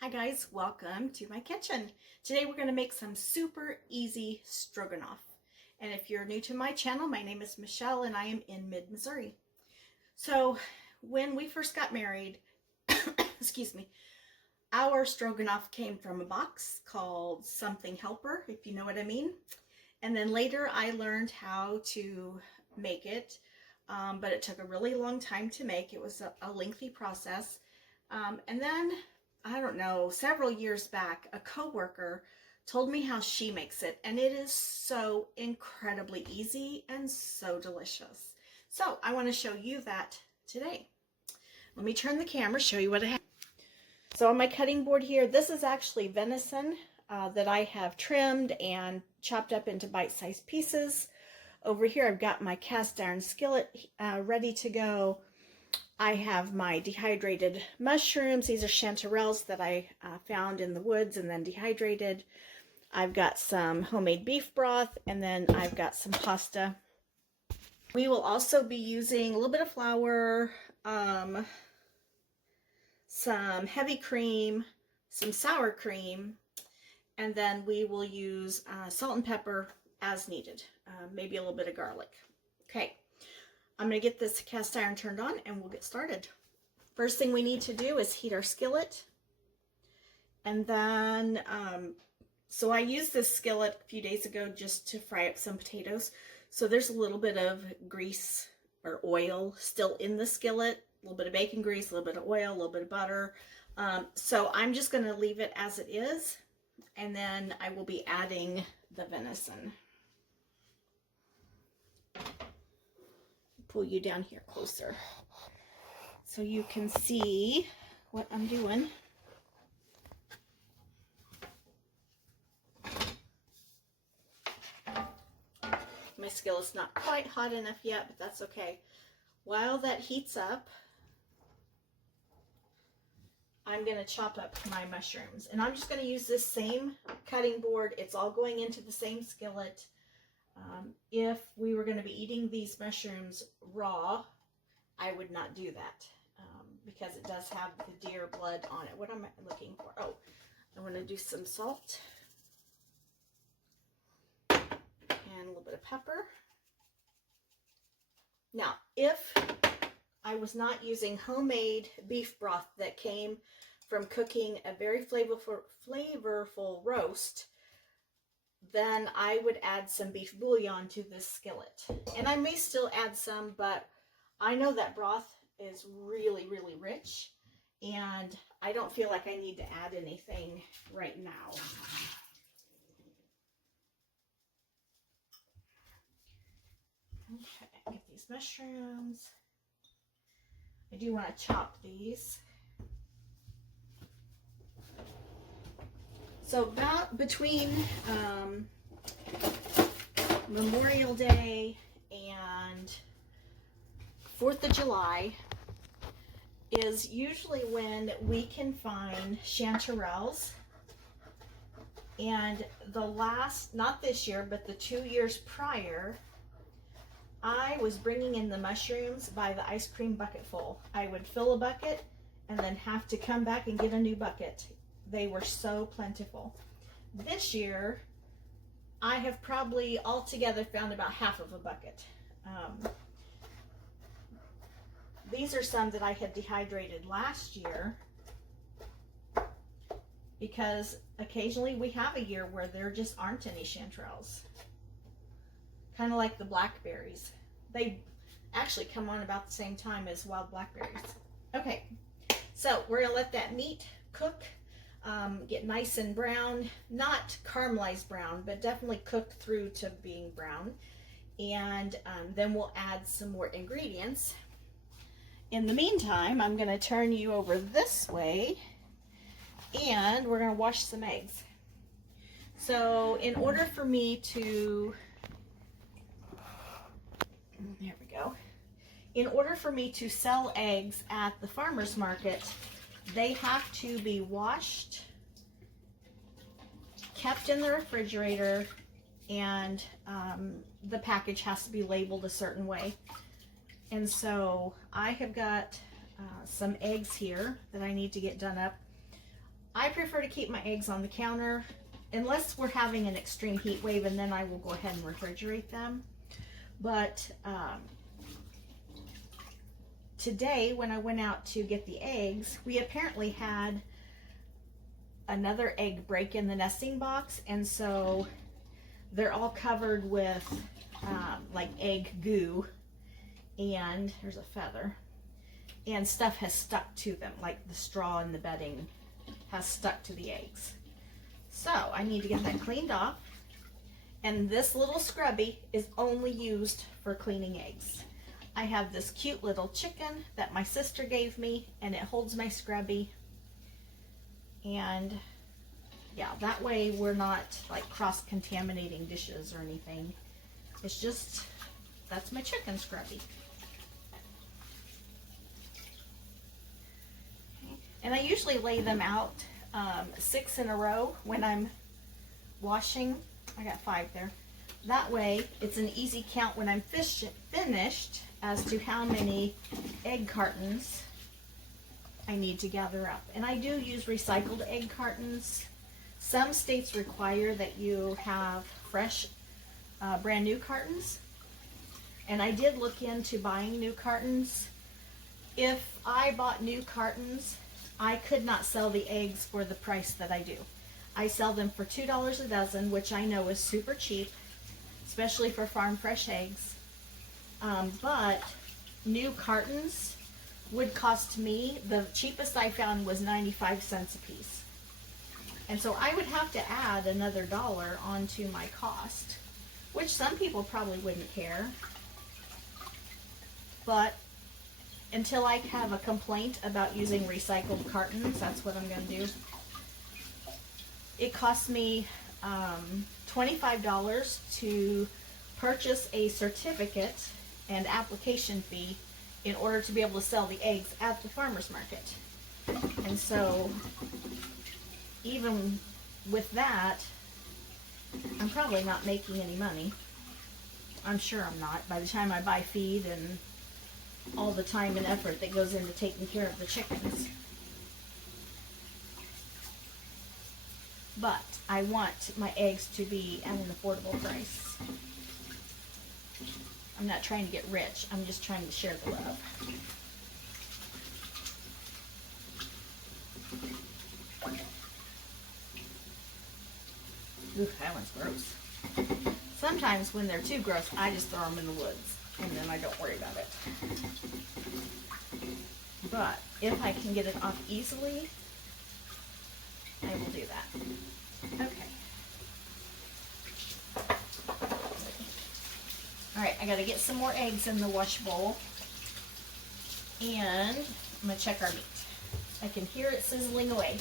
Hi guys, welcome to my kitchen. Today we're going to make some super easy stroganoff. And if you're new to my channel, my name is Michelle and I am in mid-Missouri. So when we first got married, excuse me, our stroganoff came from a box called Something Helper, if you know what I mean. And then later I learned how to make it, but it took a really long time to make. It was a lengthy process. And then I don't know, several years back, a coworker told me how she makes it, and it is so incredibly easy and so delicious. So I want to show you that today. Let me turn the camera, show you what I have. So on my cutting board here, this is actually venison that I have trimmed and chopped up into bite-sized pieces. Over here I've got my cast iron skillet ready to go. I have my dehydrated mushrooms. These are chanterelles that I found in the woods and then dehydrated. I've got some homemade beef broth, and then I've got some pasta. We will also be using a little bit of flour, some heavy cream, some sour cream, and then we will use salt and pepper as needed, maybe a little bit of garlic. Okay. I'm going to get this cast iron turned on and we'll get started. First thing we need to do is heat our skillet. And then, so I used this skillet a few days ago just to fry up some potatoes. So there's a little bit of grease or oil still in the skillet, a little bit of bacon grease, a little bit of oil, a little bit of butter. So I'm just going to leave it as it is. And then I will be adding the venison. Pull you down here closer so you can see what I'm doing. My skillet's not quite hot enough yet, but that's okay. While that heats up, I'm going to chop up my mushrooms. And I'm just going to use this same cutting board. It's all going into the same skillet. If we were going to be eating these mushrooms raw, I would not do that because it does have the deer blood on it. What am I looking for? Oh, I want to do some salt and a little bit of pepper. Now, if I was not using homemade beef broth that came from cooking a very flavorful roast, then I would add some beef bouillon to this skillet. And I may still add some, but I know that broth is really, really rich, and I don't feel like I need to add anything right now. Okay, get these mushrooms. I do want to chop these. So about between Memorial Day and 4th of July is usually when we can find chanterelles. And the last, not this year, but the 2 years prior, I was bringing in the mushrooms by the ice cream bucket full. I would fill a bucket and then have to come back and get a new bucket. They were so plentiful. This year, I have probably altogether found about half of a bucket. These are some that I had dehydrated last year because occasionally we have a year where there just aren't any chanterelles. Kind of like the blackberries. They actually come on about the same time as wild blackberries. Okay, so we're gonna let that meat cook. Get nice and brown, not caramelized brown, but definitely cooked through to being brown. And then we'll add some more ingredients. In the meantime, I'm going to turn you over this way, and we're going to wash some eggs. So in order for me to, there we go. In order for me to sell eggs at the farmer's market, they have to be washed, kept in the refrigerator, and the package has to be labeled a certain way. And so I have got some eggs here that I need to get done up. I prefer to keep my eggs on the counter unless we're having an extreme heat wave, and then I will go ahead and refrigerate them. But today when I went out to get the eggs, we apparently had another egg break in the nesting box, and so they're all covered with like egg goo, and there's a feather, and stuff has stuck to them, like the straw and the bedding has stuck to the eggs. So I need to get that cleaned off, and this little scrubby is only used for cleaning eggs. I have this cute little chicken that my sister gave me, and it holds my scrubby, and yeah, that way we're not like cross-contaminating dishes or anything. It's just, that's my chicken scrubby. Okay. And I usually lay them out 6 in a row when I'm washing. I got 5 there. That way it's an easy count when I'm finished as to how many egg cartons I need to gather up. And I do use recycled egg cartons. Some states require that you have fresh, brand new cartons. And I did look into buying new cartons. If I bought new cartons, I could not sell the eggs for the price that I do. I sell them for $2 a dozen, which I know is super cheap, especially for farm fresh eggs. But new cartons would cost me, the cheapest I found was 95 cents a piece. And so I would have to add another $1 onto my cost, which some people probably wouldn't care. But until I have a complaint about using recycled cartons, that's what I'm going to do. It cost me $25 to purchase a certificate and application fee in order to be able to sell the eggs at the farmer's market. And so even with that, I'm probably not making any money. I'm sure I'm not. By the time I buy feed and all the time and effort that goes into taking care of the chickens. But I want my eggs to be at an affordable price. I'm not trying to get rich. I'm just trying to share the love. Ooh, that one's gross. Sometimes when they're too gross, I just throw them in the woods, and then I don't worry about it. But if I can get it off easily, I will do that. Okay. Alright, I gotta get some more eggs in the wash bowl. And I'm gonna check our meat. I can hear it sizzling away.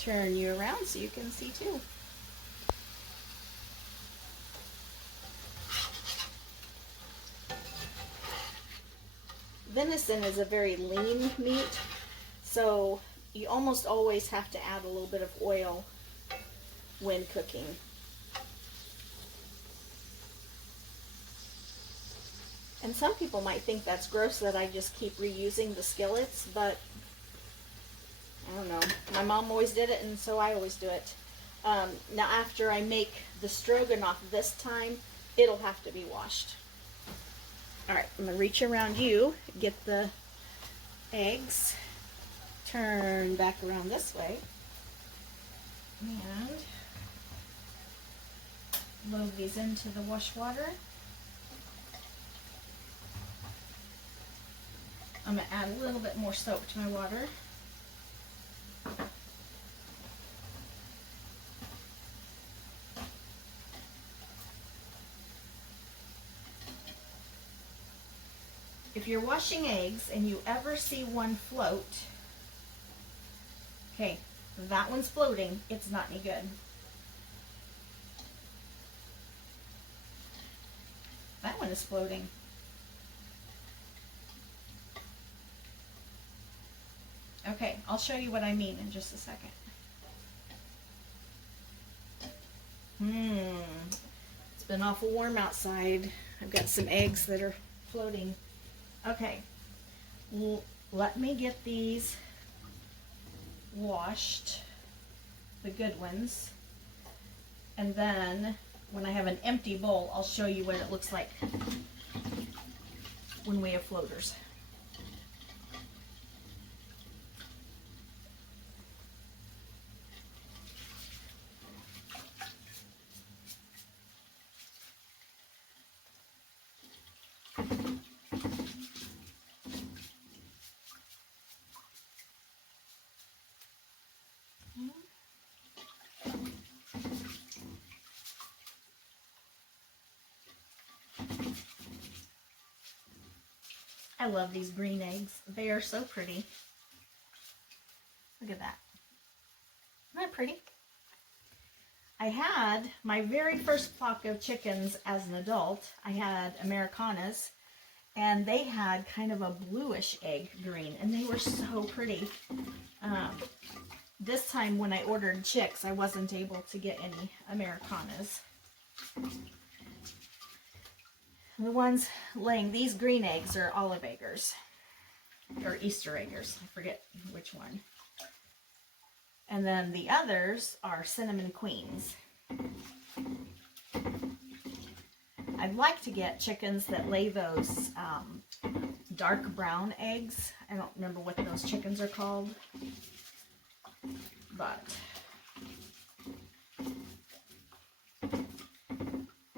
Turn you around so you can see too. Venison is a very lean meat, so you almost always have to add a little bit of oil when cooking. And some people might think that's gross that I just keep reusing the skillets, but I don't know. My mom always did it, and so I always do it. Now after I make the stroganoff this time, it'll have to be washed. Alright, I'm going to reach around you, get the eggs, turn back around this way, and load these into the wash water. I'm going to add a little bit more soap to my water. If you're washing eggs and you ever see one float, okay, that one's floating, it's not any good. That one is floating. Okay, I'll show you what I mean in just a second. It's been awful warm outside. I've got some eggs that are floating. Okay, let me get these washed, the good ones, and then when I have an empty bowl, I'll show you what it looks like when we have floaters. I love these green eggs. They are so pretty. Look at that. Isn't that pretty? I had my very first flock of chickens as an adult. I had Americanas, and they had kind of a bluish egg green, and they were so pretty. This time when I ordered chicks, I wasn't able to get any Americanas. The ones laying these green eggs are olive eggers, or Easter eggers. I forget which one. And then the others are cinnamon queens. I'd like to get chickens that lay those dark brown eggs. I don't remember what those chickens are called, but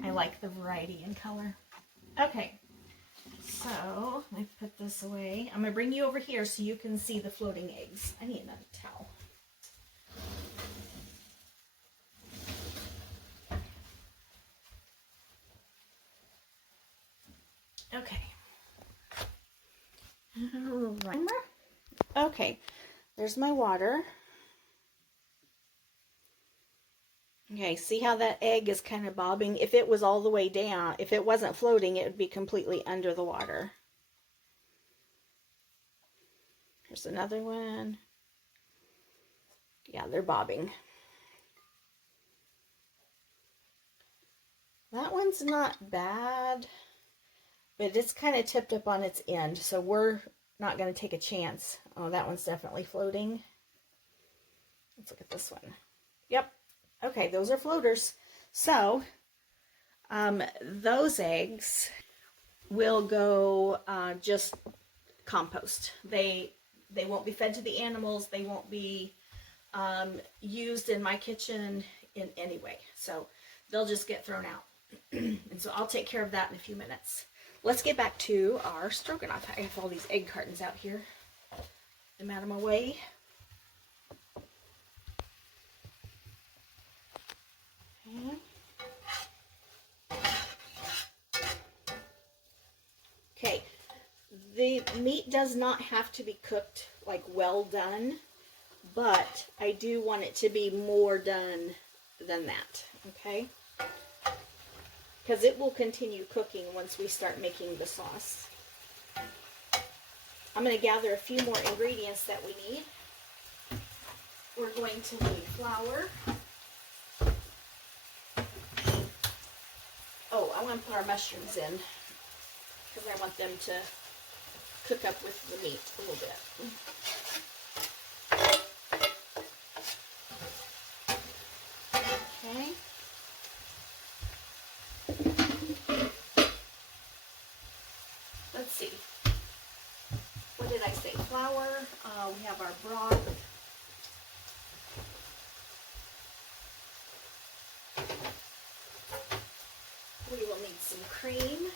I like the variety in color. Okay, so let me put this away. I'm going to bring you over here so you can see the floating eggs. I need another towel. Okay. Okay, there's my water. Okay, see how that egg is kind of bobbing? If it was all the way down, if it wasn't floating, it would be completely under the water. Here's another one. Yeah, they're bobbing. That one's not bad, but it's kind of tipped up on its end, so we're not going to take a chance. Oh, that one's definitely floating. Let's look at this one. Yep. Okay, those are floaters. So, those eggs will go just compost. They won't be fed to the animals. They won't be used in my kitchen in any way. So, they'll just get thrown out. And so I'll take care of that in a few minutes. Let's get back to our stroganoff. I have all these egg cartons out here. Get them out of my way. Okay, the meat does not have to be cooked like well done, but I do want it to be more done than that, okay? Because it will continue cooking once we start making the sauce. I'm going to gather a few more ingredients that we need. We're going to need flour. Oh, I want to put our mushrooms in because I want them to cook up with the meat a little bit. Okay. Let's see. What did I say? Flour. We have our broth. We will need some cream.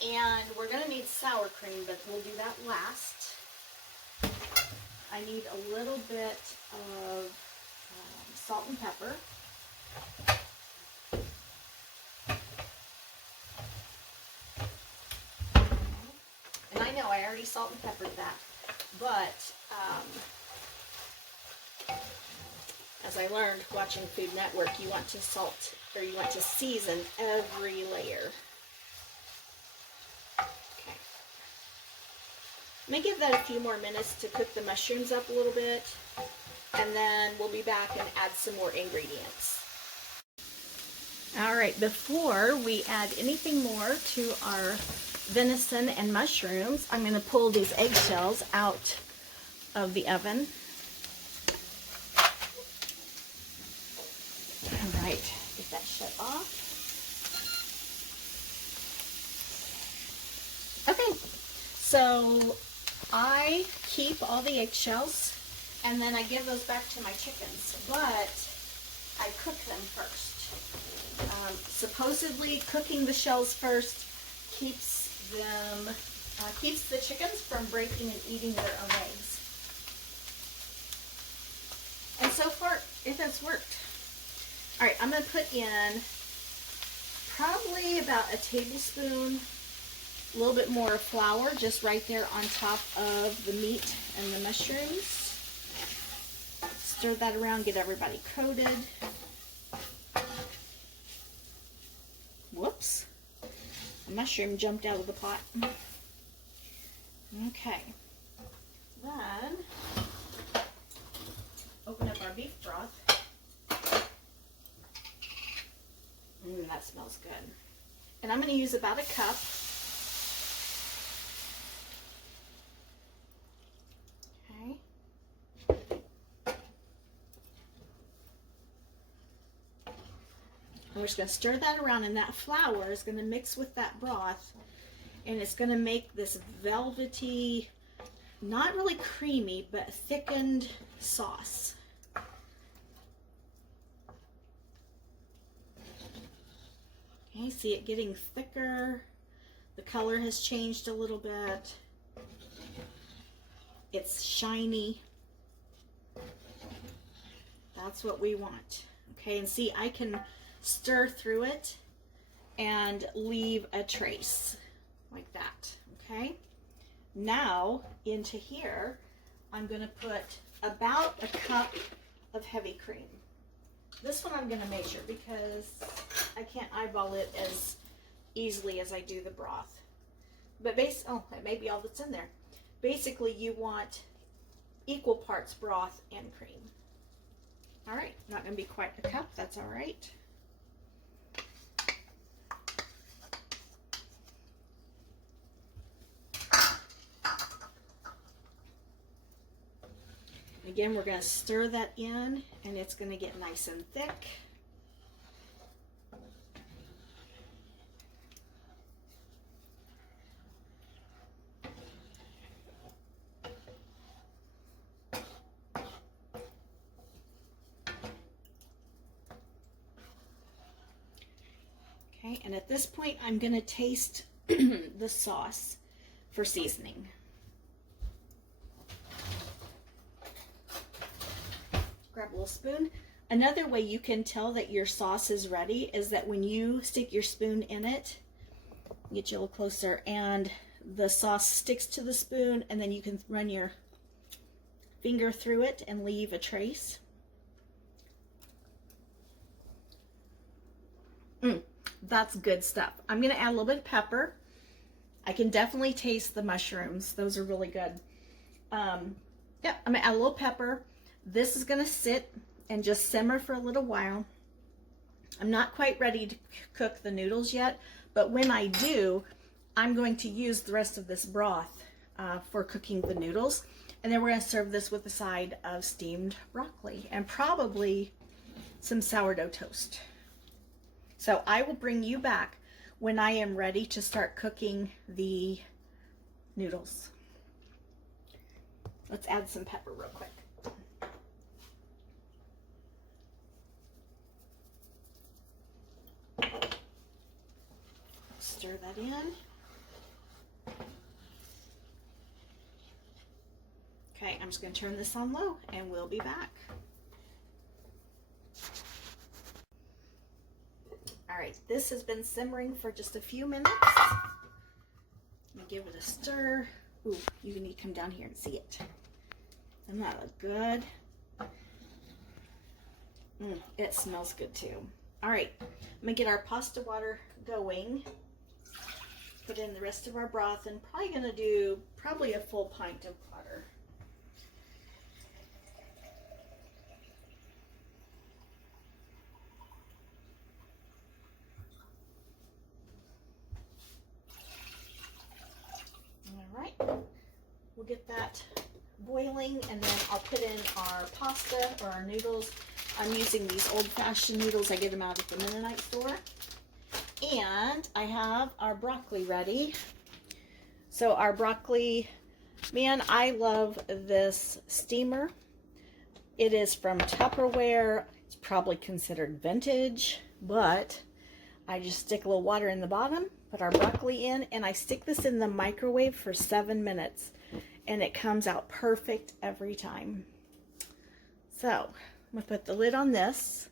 And we're going to need sour cream, but we'll do that last. I need a little bit of salt and pepper. And I know I already salt and peppered that, but as I learned watching Food Network, you want to salt, or you want to season every layer. Okay. I'm going to give that a few more minutes to cook the mushrooms up a little bit, and then we'll be back and add some more ingredients. All right, before we add anything more to our venison and mushrooms. I'm going to pull these eggshells out of the oven. All right, get that shut off. Okay, so I keep all the eggshells and then I give those back to my chickens, but I cook them first. Supposedly cooking the shells first keeps the chickens from breaking and eating their own eggs. And so far, it has worked. All right, I'm going to put in probably about a tablespoon, a little bit more flour, just right there on top of the meat and the mushrooms. Stir that around, get everybody coated. Whoops. A mushroom jumped out of the pot. Okay. Then, open up our beef broth. That smells good. And I'm going to use about a cup. Okay. And we're just going to stir that around, and that flour is going to mix with that broth, and it's going to make this velvety, not really creamy, but thickened sauce. Okay, see it getting thicker. The color has changed a little bit. It's shiny. That's what we want. Okay, and see, I can stir through it and leave a trace like that. Okay, now into here I'm going to put about a cup of heavy cream. This one I'm going to measure because I can't eyeball it as easily as I do the broth. But that may be all that's in there. Basically, you want equal parts broth and cream. All right, not going to be quite a cup. That's all right. Again, we're going to stir that in, and it's going to get nice and thick. Okay, and at this point, I'm going to taste the sauce for seasoning. Grab a little spoon. Another way you can tell that your sauce is ready is that when you stick your spoon in it, get you a little closer, and the sauce sticks to the spoon, and then you can run your finger through it and leave a trace. That's good stuff. I'm going to add a little bit of pepper. I can definitely taste the mushrooms. Those are really good. I'm going to add a little pepper. This is going to sit and just simmer for a little while. I'm not quite ready to cook the noodles yet, but when I do, I'm going to use the rest of this broth for cooking the noodles. And then we're going to serve this with a side of steamed broccoli and probably some sourdough toast. So I will bring you back when I am ready to start cooking the noodles. Let's add some pepper real quick. Stir that in. Okay, I'm just going to turn this on low and we'll be back. All right, this has been simmering for just a few minutes. Let me give it a stir. Ooh, you need to come down here and see it. Doesn't that look good? It smells good too. All right, I'm gonna get our pasta water going. Put in the rest of our broth, and probably gonna do a full pint of water. get that boiling, and then I'll put in our pasta or our noodles. I'm using these old-fashioned noodles. I get them out at the Mennonite store. And I have our broccoli ready. So our broccoli, man, I love this steamer. It is from Tupperware. It's probably considered vintage, but I just stick a little water in the bottom, put our broccoli in, and I stick this in the microwave for 7 minutes, and it comes out perfect every time. So I'm gonna put the lid on this,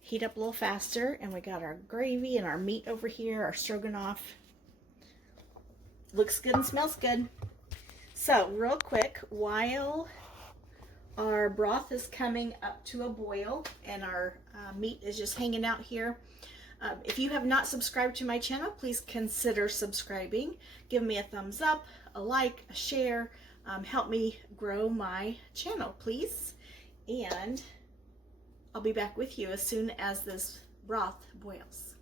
heat up a little faster, and we got our gravy and our meat over here, our stroganoff. Looks good and smells good. So real quick, while our broth is coming up to a boil and our meat is just hanging out here, if you have not subscribed to my channel, please consider subscribing. Give me a thumbs up, a like, a share. Help me grow my channel, please. And I'll be back with you as soon as this broth boils.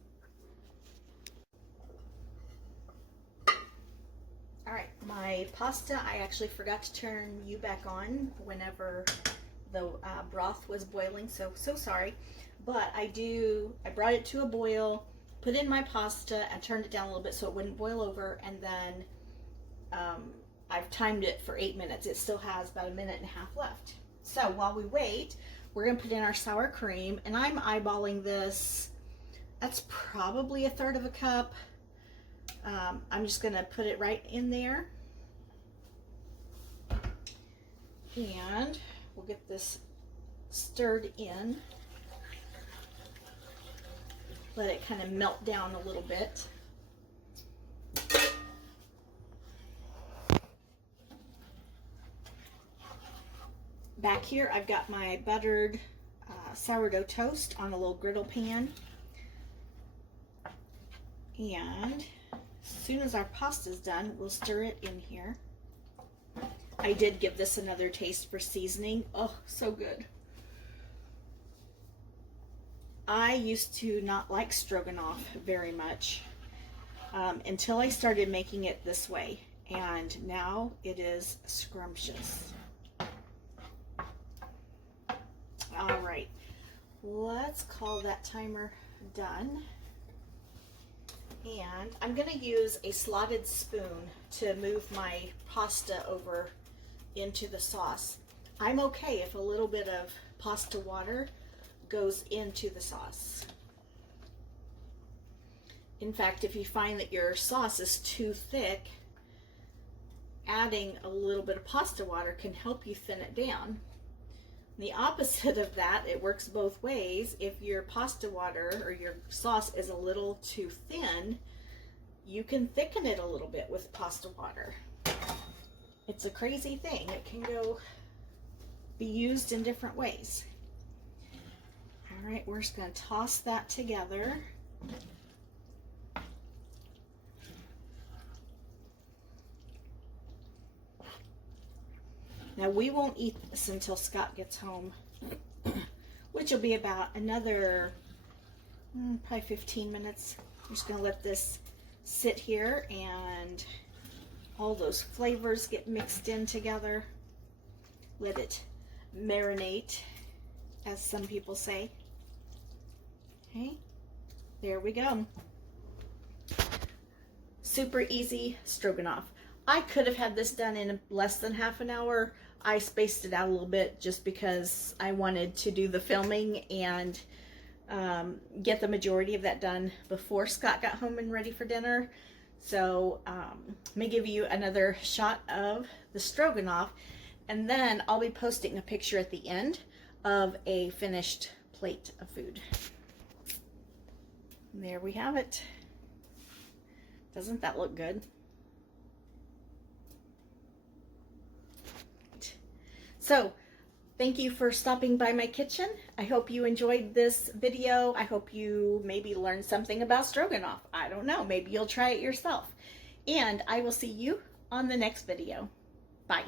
All right, my pasta, I actually forgot to turn you back on whenever the broth was boiling, so sorry. But I brought it to a boil, put in my pasta, and turned it down a little bit so it wouldn't boil over, and then I've timed it for 8 minutes. It still has about 1.5 minutes left. So while we wait, we're gonna put in our sour cream, and I'm eyeballing this. That's probably 1/3 cup. I'm just gonna put it right in there, and we'll get this stirred in. Let it kind of melt down a little bit. Back here, I've got my buttered sourdough toast on a little griddle pan. And as soon as our pasta's done, we'll stir it in here. I did give this another taste for seasoning. Oh, so good. I used to not like stroganoff very much until I started making it this way, and now it is scrumptious. All right, let's call that timer done. And I'm gonna use a slotted spoon to move my pasta over into the sauce. I'm okay if a little bit of pasta water goes into the sauce. In fact, if you find that your sauce is too thick, adding a little bit of pasta water can help you thin it down. The opposite of that, it works both ways. If your pasta water or your sauce is a little too thin, you can thicken it a little bit with pasta water. It's a crazy thing. It can be used in different ways. All right, we're just going to toss that together. Now, we won't eat this until Scott gets home, which will be about another probably 15 minutes. I'm just going to let this sit here and all those flavors get mixed in together. Let it marinate, as some people say. Okay, there we go. Super easy stroganoff. I could have had this done in less than half an hour. I spaced it out a little bit just because I wanted to do the filming and get the majority of that done before Scott got home and ready for dinner. So let me give you another shot of the stroganoff, and then I'll be posting a picture at the end of a finished plate of food. And there we have it. Doesn't that look good? So, thank you for stopping by my kitchen. I hope you enjoyed this video. I hope you maybe learned something about stroganoff. I don't know, maybe you'll try it yourself. And I will see you on the next video. Bye.